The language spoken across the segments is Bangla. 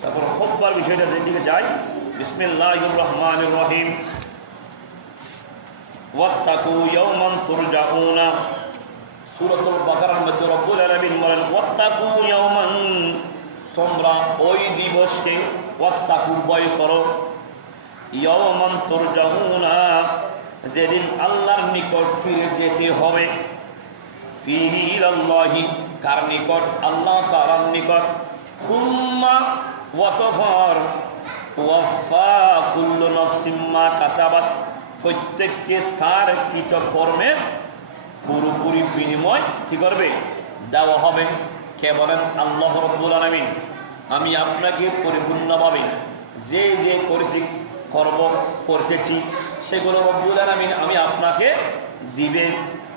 তারপর খোব্বার বিষয়টা যেদিকে যাই বিসমিল্লাহ রহমান রহিম ওয়াত্তাকু ইয়াওমান তুরজাউনা। সূরাতুল বাকারার মধ্যে রব্বুল আলামিন বলেন, ওয়াত্তাকু ইয়াওমান। তোমরা ওই দিবসকে ওয়াত্তাকু ভয় করো। ইয়াওমান তুরজাউনা, যেদিন আল্লাহর নিকট ফিরে যেতে হবে। ফিহি ইলাল্লাহি, কার নিকট? আল্লাহ তাআলার নিকট। হুম্মা ওয়াতফার ওয়াফা কুল্লু নাফসিম মা কাসাবাত। প্রত্যেককে তার কৃত কর্মের পুরোপুরি বিনিময় কি করবে? দেওয়া হবে। কে বলেন? আল্লাহ রব্বুল আলামিন। আমি আপনাকে পরিপূর্ণভাবে যে যে করেছি, কর্ম করতেছি, সেগুলো রব্বুল আলামিন আমি আপনাকে দিবে।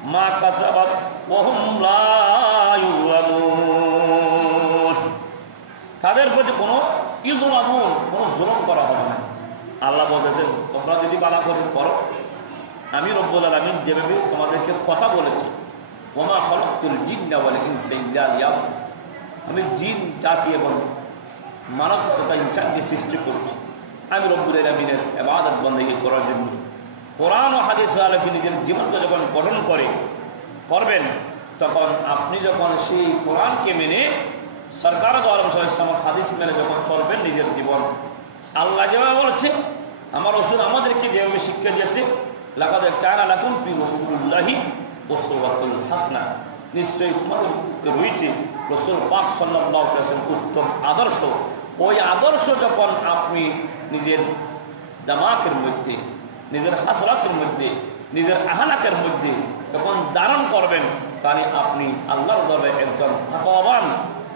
মা কাসাবাত, ওহুম লা ইউলামুন। তাদের প্রতি কোনো ইজলামুন কোনো জুলম করা হবে না। আল্লাহ বলতেছেন, তোমরা যদি বালা করে করো, আমি রব্বুল আলমিন যেভাবে তোমাদেরকে কথা বলেছি, ওমা হলকুল জিন্না বলে আমি জিন, জাতি এবং মানব তথা ইনসানকে সৃষ্টি করছি। আমি রব্বুল আলমিনের এবাদত বন্দী করার জন্য কোরআন ও হাদিস আলমী নিজের জীবনকে যখন গঠন করে, করবেন, তখন আপনি যখন সেই কোরআনকে মেনে সরকার আলম হাদিস মেনে যখন চলবেন নিজের জীবন। আল্লাহ যেভাবে বলছে, আমার রসুল আমাদেরকে যেভাবে শিক্ষা দিয়েছে, লাকাদ কানা লাকুম ফি রাসূলিল্লাহি উসওয়াতুল হাসনা। নিশ্চয়ই তোমাদের রয়েছে রসুল পাক আলাইহি উত্তম আদর্শ। ওই আদর্শ যখন আপনি নিজের দামাকের মধ্যে, নিজের হাসরাতের মধ্যে, নিজের আহালাকের মধ্যে যখন ধারণ করবেন, তাহলে আপনি আল্লাহর দরবারে একজন থাকবান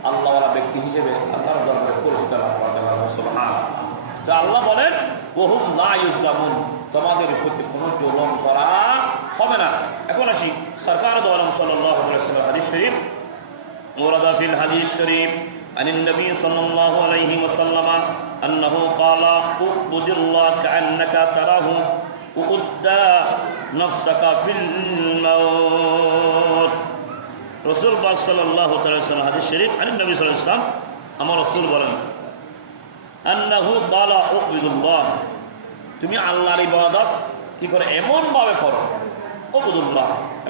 আল্লাহওয়ালা ব্যক্তি হিসেবে আল্লাহর দরবারে পরিচিত লাভ করতে পারবেন সুবহানাল্লাহ তো আল্লাহ বলেন বহুম না ইসলামুন তোমাদের প্রতি কোনো জুলম করা হবে না এখন আসি সরকার দোয়ালাম সাল্লাহ হাদিস শরীফ ورد في الحديث الشريف عن النبي صلى الله عليه وسلم أنه قال اعبد الله كأنك تراه وقد نفسك في الموت রসুল বাগ সাল্লাহ তাল্লাম হাদিস শরীফ আলী নবী সাল্লাহ ইসলাম আমার রসুল বলেন, আন্নাহু কালা উকবিদুল্লাহ। তুমি আল্লাহর ইবাদত কি করে এমনভাবে করো? উকবুদুল্লাহ।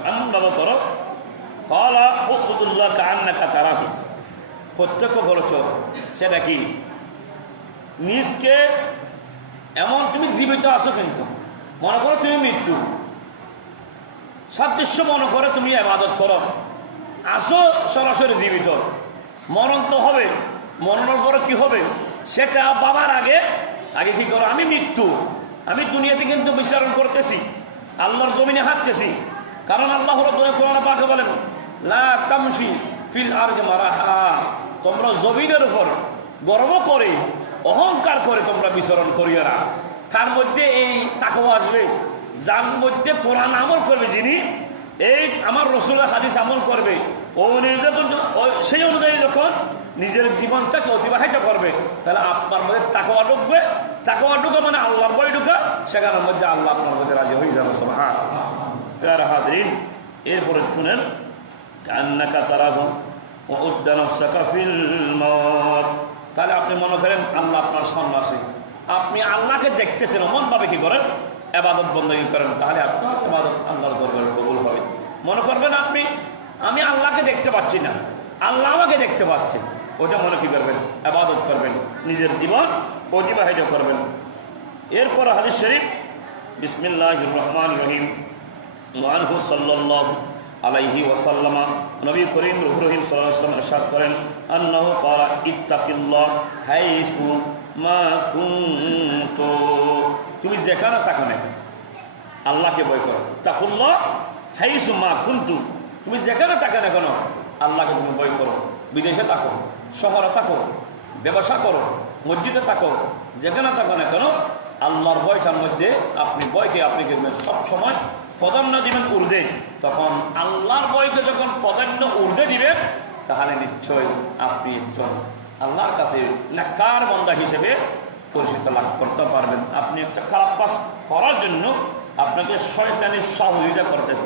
এমনভাবে করো কালা উকবুদুল্লাহ কান্নাকা তারাহু। প্রত্যক্ষ করেছ সেটা কি? নিজকে এমন তুমি জীবিত আছো কিন্তু মনে করো তুমি মৃত্যু। সাদৃশ্য মনে করে তুমি আবাদত করো। আসো সরাসরি জীবিত। মরণ তো হবে। মরণের পরে কি হবে? সেটা বাবার আগে আগে কি করো? আমি মৃত্যু। আমি দুনিয়াতে কিন্তু বিচারণ করতেছি। আল্লাহর জমিনে হাঁটতেছি। কারণ আল্লাহ কোরআন পাকে বলেন, লা তোমরা জমিনের উপর গর্ব করে, অহংকার করে তোমরা বিচরণ করিও না। কার মধ্যে এই তাকওয়া আসবে। যার মধ্যে কোরআন আমল করবে যিনি আমার রসুলের হাদিস আমল করবে। ও যখন ও- সেই অনুযায়ী যখন নিজের জীবনটাকে অতিবাহিত করবে, তাহলে আপনার মধ্যে তাকওয়া ঢুকবে। তাকওয়া ঢুকা মানে আল্লাহর বই ঢুকা, সেখানের মধ্যে আল্লাহ আপনার মধ্যে রাজি হয়ে যাবে সব হ্যাঁ হাজরিন, এরপরে শুনেন, কান্নাকা তারাহ ও উদ্যান তাহলে আপনি মনে করেন আল্লাহ আপনার সামনে আসে আপনি আল্লাহকে দেখতেছেন, অমনভাবে কি করেন? এবাদত বন্দী করেন, তাহলে আপনার এবাদত আল্লাহর দরবারে কবুল হবে। মনে করবেন আপনি, আমি আল্লাহকে দেখতে পাচ্ছি না। আল্লাহ আমাকে দেখতে পাচ্ছেন। ওটা মনে কী করবেন? আবাদত করবেন। নিজের জীবন অতিবাহিত করবেন। এরপর হাদিস শরীফ বিসমিল্লাহ রহমান রহিম। ওয়ানহু সাল্লাল্লাহু আলাইহি ওয়াসাল্লামা, নবী করিম রুহ রহিম ওয়াসাল্লাম ইরশাদ করেন, আন্নাহু ক্বালা ইত্তাকিল্লাহ হাইসু মা তুমি যেখানে থাকো না আল্লাহকে ভয় করো। তাকুল্লাহ হাইসু মা কুনতু। তুমি যেখানে থাকো না কেন, আল্লাহকে তুমি ভয় করো। বিদেশে থাকো, শহরে থাকো, ব্যবসা করো, মসজিদে থাকো, যেখানে থাকো না কেন, আল্লাহর ভয়টার মধ্যে আপনি ভয়কে আপনি দেখবেন সবসময় প্রাধান্য দিবেন উর্দে তখন আল্লাহর ভয়কে যখন প্রাধান্য উর্দে দিবেন, তাহলে নিশ্চয়ই আপনি একজন আল্লাহর কাছে নাকার বন্দা হিসেবে পরিচিত লাভ করতে পারবেন। আপনি একটা খারাপ কাজ করার জন্য আপনাকে শয়তানি সহযোগিতা করতেছে।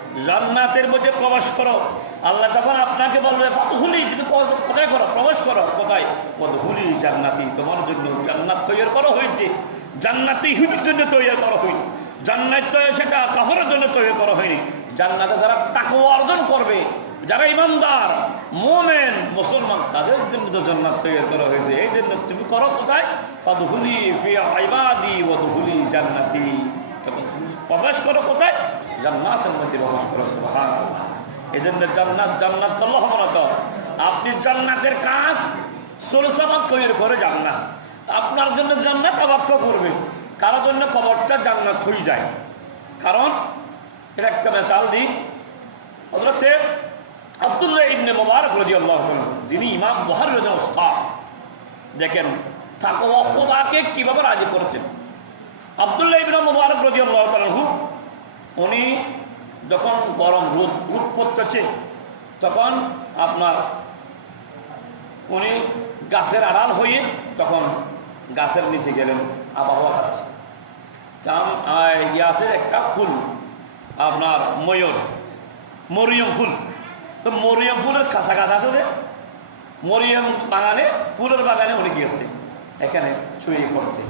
জান্নাতের মধ্যে প্রবেশ করো। আল্লাহ তখন আপনাকে বলবে হুলি তুমি কোথায় করো? প্রবেশ করো। কোথায়? মধুহুলি জান্নাতি, তোমার জন্য জান্নাত তৈরি করা হয়েছে। জান্নাতি ইহুদির জন্য তৈরি করা হয়নি। জান্নাত তো সেটা কাফরের জন্য তৈরি করা হয়নি। জান্নাতে যারা তাকে অর্জন করবে, যারা ইমানদার, মোমেন, মুসলমান, তাদের জন্য তো জান্নাত তৈরি করা হয়েছে। এই জন্য তুমি করো কোথায়? ফাদহুলি ফি ইবাদি, ওয়াদহুলি জান্নাতি। প্রবেশ করো কোথায়? জান্নাতের মধ্যে প্রবেশ করো, সুবহানাল্লাহ। এই জন্য জান্নাত জান্নাত করলে হবে আপনি জান্নাতের কাজ সরসামাত তৈরি করে যান না। আপনার জন্য জান্নাত আবাক্য করবে। কারোর জন্য কবরটা জান্নাত হয়ে যায়। কারণ এটা একটা মেশাল দিই হজরতে আবদুল্লাহ ইবনে মোবারক রদি আল্লাহ যিনি ইমাম বহার ওস্তাদ দেখেন, তাকওয়া খোদাকে কীভাবে রাজি করেছেন? আবদুল্লাহ ইবনে মোবারক রদি আল্লাহ তালহু উনি যখন গরম রোদ রোদ পড়তেছে, তখন আপনার উনি গাছের আড়াল হয়ে তখন গাছের নিচে গেলেন আবহাওয়া খাচ্ছে ইয়ে আছে একটা ফুল, আপনার ময়ূর, মরিয়ম ফুল। তো মরিয়ম ফুলের কাছা কাছা আছে যে, মরিয়ম বাগানে, ফুলের বাগানে উনি গিয়েছে, এখানে শুয়ে পড়ছে।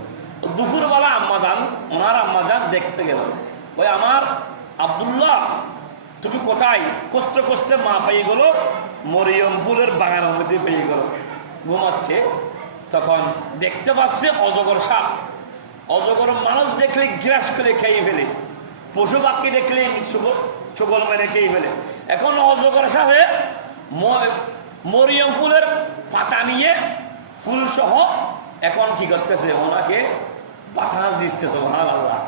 দুপুরবেলা আম্মা যান, ওনার আম্মা যান, দেখতে গেল ওই আমার আবদুল্লাহ, তুমি কোথায়? কষ্ট কষ্টে মা পেয়ে গেলো, মরিয়ম ফুলের বাগানের মধ্যে পেয়ে গেল। ঘুমাচ্ছে, তখন দেখতে পাচ্ছে অজগর সাপ। অজগর মানুষ দেখলে গ্রাস করে খেয়ে ফেলে। পশু পাখি দেখলে চগল মেরে খেয়ে ফেলে। এখন অজগর সাপে মরিয়ম ফুলের পাতা নিয়ে ফুলসহ এখন কি করতেছে? ওনাকে বাতাস দিচ্ছে সোহান আল্লাহ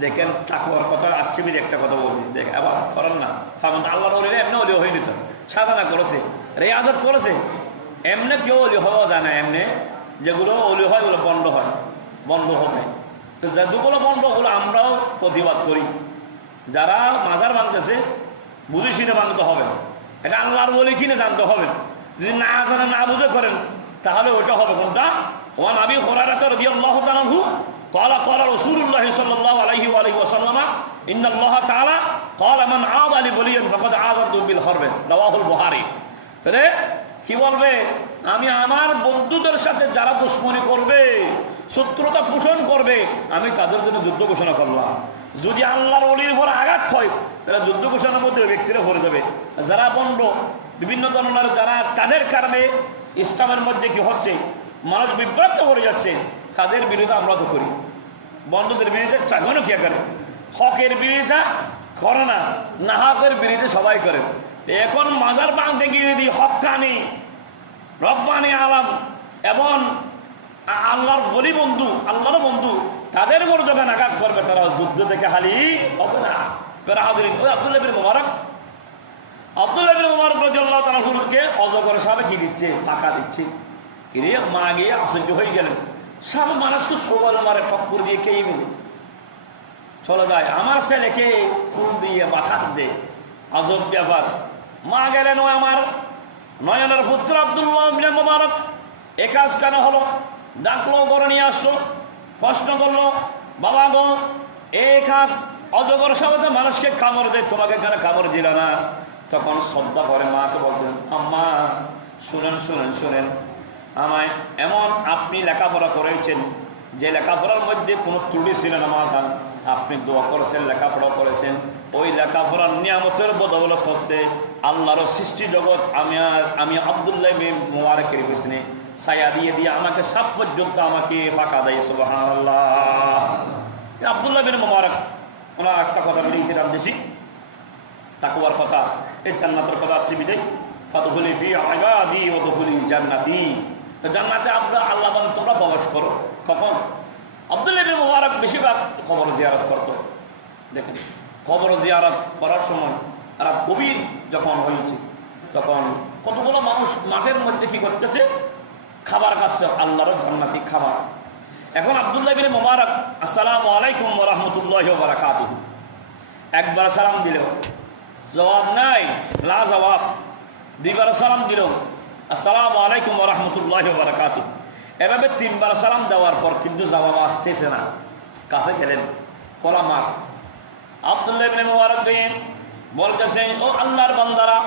দেখেন তাকুয়ার কথা আসছে বলে একটা কথা বলি। দেখ, আবার করেন না। সামন্ত আল্লাহ নরিলে এমনি অলি হয়নি তো সাধনা করেছে রে আজব করেছে। এমনি কেউ অলি হওয়া যায় না, এমনি। যেগুলো অলি হয়, ওগুলো বন্ধ হয়, বন্ধ হবে। তো যেগুলো বন্ধ, ওগুলো আমরাও প্রতিবাদ করি। যারা মাজার মানতেছে বুঝে শুনে মানতে হবে। এটা আল্লাহর বলি কিনে জানতে হবে। যদি না জানে, না বুঝে করেন, তাহলে ওইটা হবে কোনটা? ওয়ান আবি হরারাত রদি আল্লাহ তালাহু কলা কর ধরবে নওয়াহুল বুহারি। তাহলে কি বলবে? আমি আমার বন্ধুদের সাথে যারা দুশ্মনী করবে, শত্রুতা পোষণ করবে, আমি তাদের জন্য যুদ্ধ ঘোষণা করলাম। যদি আল্লাহর অলির উপর আঘাত হয় তারা যুদ্ধ ঘোষণার মধ্যে ব্যক্তিরা ভরে যাবে। যারা বন্ধ, বিভিন্ন ধরনের যারা তাদের কারণে ইসলামের মধ্যে কি হচ্ছে, মানুষ বিভ্রান্ত হয়ে যাচ্ছে, তাদের বিরুদ্ধে আমরা তো করি। বন্ধুদের বিরুদ্ধে চাকরও কে করে? হকের বিরোধিতা করে না, নাহাকের বিরুদ্ধে সবাই করে। এখন মাজার বাংতে গিয়ে যদি হকানি, রব্বানি আলাম এবং আল্লাহর বলি বন্ধু, আল্লাহর বন্ধু, তাদের উপর যখন আঘাত করবে, তারা যুদ্ধ থেকে হালি হবে না। কি দিচ্ছে? দিচ্ছে। মা গিয়ে দিয়ে চলে যায়, আমার ছেলেকে ফুল দিয়ে মাথা দে, আজব ব্যাপার। মা গেলেন ও আমার নয়নের পুত্র আব্দুল্লাহ মোবারক। এ কাজ কেন হলো? ডাকলো করে নিয়ে আসলো, প্রশ্ন করল, বাবা গো এই কাজ অজগর সাথে মানুষকে কামড় দেয়, তোমাকে কেন কামড় দিল না? তখন শ্রদ্ধা করে মাকে বলতেন আম্মা, শুনেন শুনেন শুনেন, আমায় এমন আপনি লেখাপড়া করেছেন যে লেখাপড়ার মধ্যে কোনো ত্রুটি ছিল না মাঝান আপনি দোয়া করেছেন লেখাপড়া করেছেন। ওই লেখাপড়ার নিয়ামতের বদৌলত হচ্ছে আল্লাহর সৃষ্টি জগৎ। আমি আর, আমি আবদুল্লাহ মোবারকের পিছনে ছায়া দিয়ে দিয়ে আমাকে সব পর্যন্ত আমাকে ফাঁকা দেয় সুবাহান আল্লাহ আবদুল্লাহ বিন মোবারক, ওনার একটা কথা বলে, ইতিরাম দিছি। তাকুয়ার কথা এই জান্নাতের কথা আছে বিদায়। ফাতহুলি ফি আগাদি ওদহুলি জান্নাতি। জান্নাতে আমরা আল্লাহ তোমরা প্রবেশ করো। কখন? আব্দুল্লাহ বিন মুবারক বেশিরভাগ কবর জিয়ারত করতো। দেখেন, কবর জিয়ারত করার সময় রাত গভীর যখন হয়েছে, তখন কতগুলো মানুষ মাঠের মধ্যে কি করতেছে? খাবার খাচ্ছে, আল্লাহর জান্নাতি খাবার। এখন আব্দুল্লাহ বিন মুবারক, আসসালামু আলাইকুম রহমতুল্লাহ বারাকাতুহু। একবার সালাম দিল জবাব নাই লা জবাব দুইবার সালাম দিল আসসালামু আলাইকুম রহমতুল্লাহ বারাকাতু এভাবে তিনবার সালাম দেওয়ার পর কিন্তু জবাব আসতেছে না। কাছে গেলেন, কলা মার। আবদুল্লাহ ইবনে মুবারক দিন বলতেছেন, ও আল্লাহর বান্দারা,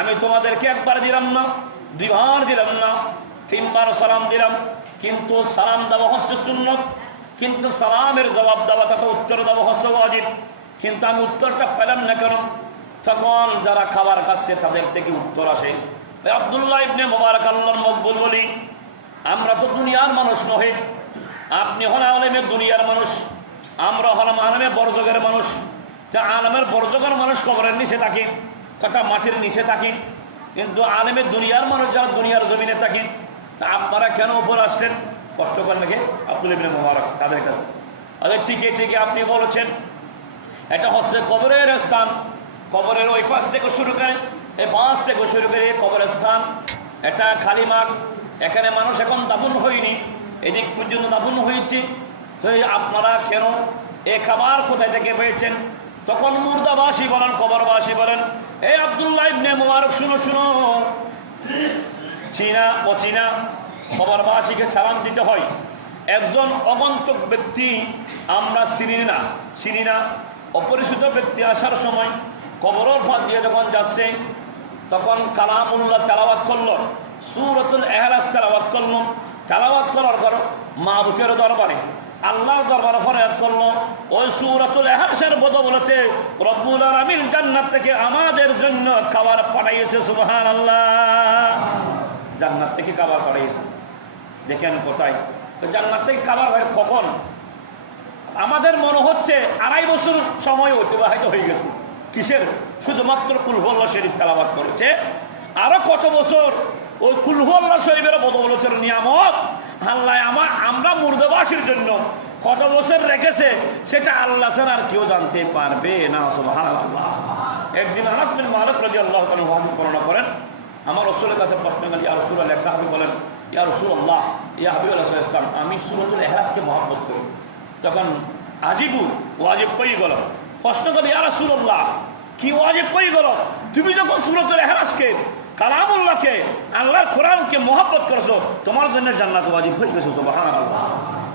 আমি তোমাদেরকে একবার দিলাম না, দুইবার দিলাম না, তিনবার সালাম দিলাম, কিন্তু সালাম দেওয়া হচ্ছে সুন্নত, কিন্তু সালামের জবাব দেওয়া তথা উত্তর দেওয়া হচ্ছে ওয়াজিব, কিন্তু আমি উত্তরটা পেলাম না কেন? তখন যারা খাবার খাচ্ছে তাদের থেকে উত্তর আসে। আবদুল্লাহ ইবনে মোবারক আল্লাহর মকবুল বলি আমরা তো দুনিয়ার মানুষ নহে। আপনি হন আলমের দুনিয়ার মানুষ, আমরা হলাম আলমের বর্জকের মানুষ। তা আলমের বর্জকের মানুষ কবরের নিচে থাকি, তথা মাটির নিচে থাকি। কিন্তু আলমের দুনিয়ার মানুষ যারা দুনিয়ার জমিনে থাকেন তা আপনারা কেন উপর আসলেন? কষ্ট করেন নাকি? আব্দুল ইবিন মোবারক, তাদের কাছে। আচ্ছা ঠিকই ঠিকই আপনি বলেছেন, এটা হচ্ছে কবরের স্থান। কবরের ওই পাশ থেকে শুরু করে, এই পাশ থেকে শুরু করে কবরের স্থান। এটা খালি মাঠ এখানে মানুষ এখন দাফন হয়নি। এদিক পর্যন্ত দাফন হয়েছে। তো আপনারা কেন এ খাবার কোথায় থেকে পেয়েছেন? তখন মুর্দাবাসী বলেন, কবরবাসী বলেন এই আবদুল্লাহ ইবনে মুবারক, শুনো শুনো। চীনা, অচীনা খবরবাসীকে সালাম দিতে হয়। একজন অগন্তক ব্যক্তি আমরা চিনি না চিনি না। অপরিচিত ব্যক্তি আসার সময় কবরের ফাঁক দিয়ে যখন যাচ্ছে, তখন কালামুল্লাহ তেলাওয়াত করল। সুরতুল এহরাজ তেলাওয়াত করল, তেলাওয়াত করার পর মাহবুকের দরবারে, আল্লাহর দরবারে ফরিয়াদ করল, ওই সুরতুল এহরাসের বদৌলতে রব্বুল আলামিন জান্নাত থেকে আমাদের জন্য খাবার পাঠাইয়েছে, সুবহানাল্লাহ। জান্নাত থেকে খাবার পাঠিয়েছে দেখেন কোথায়? জান্নাত থেকে খাবার হয় কখন? আমাদের মনে হচ্ছে আড়াই বছর সময় অতিবাহিত হয়ে গেছে। কিসের? শুধুমাত্র কুলহল্লা শরীফ তেলাবাদ করেছে। আরও কত বছর ওই কুলহল্লা শরীফের বদৌলতের নিয়ামত। আল্লাহ আমার আমরা মুর্দবাসীর জন্য কত বছর রেখেছে, সেটা আল্লাহ ছাড়া আর কেউ জানতে পারবে না, সুবহানাল্লাহ। একদিন আনাস বিন মালিক রাদিয়াল্লাহু তাআলা হাদিস বর্ণনা করেন, আমার রসুলের কাছে প্রশ্ন গেল, ইয়া রসুল আল্লাহ সাহাবি বলেন, ইয়া রসুল আল্লাহ ইয়া হাবিব আল্লাহ ইসলাম আমি সুরতুল এহরাজকে মহব্বত করি। তখন আজিবু ওয়াজিব কই গেল? প্রশ্ন করল ইয়া রসুল আল্লাহ কি ওয়াজিব কই গেল? তুমি যখন সুরতুল এহরাজকে কালামুল্লাহকে, আল্লাহর কোরআনকে মহব্বত করছ, তোমার জন্য জান্নাত ওয়াজিব হয়ে গেছো সুবহান আল্লাহ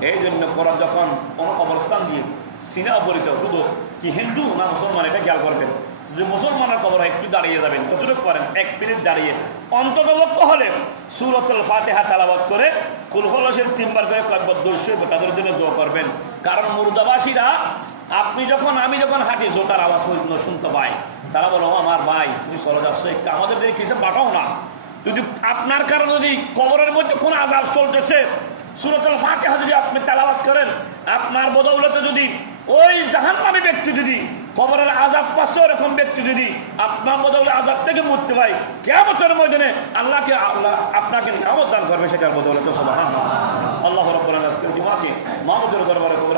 এই জন্য পরে যখন কোনো কবরস্থান দিয়ে সিনা পরিচয় শুধু কি হিন্দু না মুসলমান, এটা খেয়াল করবেন যে মুসলমানের কবর একটু দাঁড়িয়ে যাবেন, কতটুকু করেন? এক মিনিট দাঁড়িয়ে। অন্তত লক্ষ্য হলে সুরতুল ফাতেহা তালাবাদ করে কুলহলসের তিনবার করে কয়েকবার দর্শই তাদের জন্য দোয়া করবেন। কারণ মুর্দাবাসীরা আপনি যখন, আমি যখন হাঁটি, জোতার আওয়াজ পর্যন্ত শুনতে পাই। তারা বলো আমার ভাই, তুমি চলে যাচ্ছ একটু। আমাদের কিসে পাঠাও না। যদি আপনার কারণে যদি কবরের মধ্যে কোন আজাব চলতেছে, সুরতুল ফাতেহা যদি আপনি তেলাবাদ করেন, আপনার বদৌলতে যদি ওই জাহান্নামী ব্যক্তি যদি কবরের আজাব পাচ্ছে এরকম ব্যক্তি যদি আপনার বদৌলে আজাব থেকে মুক্তি পায় কেমতের ময়দানে আল্লাহকে আল্লাহ আপনাকে নিয়ামত দান করবে সেটার বদৌলে তো সবাহান আল্লাহ রব্বুল আজকের দিমাকে মাহমুদের দরবারে কবর